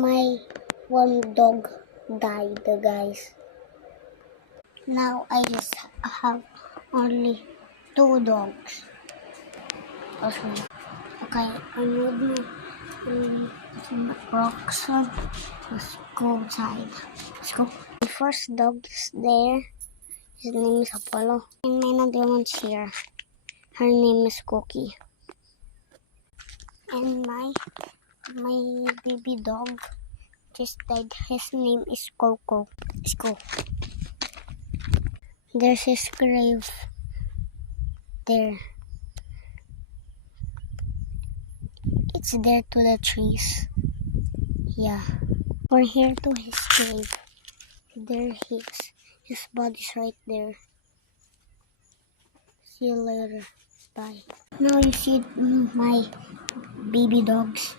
my one dog died, guys. Now I just have only 2 dogs. Okay, I need my rocks. Let's go outside. Let's go. The first dog is there. His name is Apollo. And my other one's here. Her name is Cookie. And my baby dog just died. His name is Coco. Let's go. There's his grave there. It's there to the trees. Yeah. We're here to his grave. There he is. His body's right there. See you later. Bye. Now you see my baby dogs.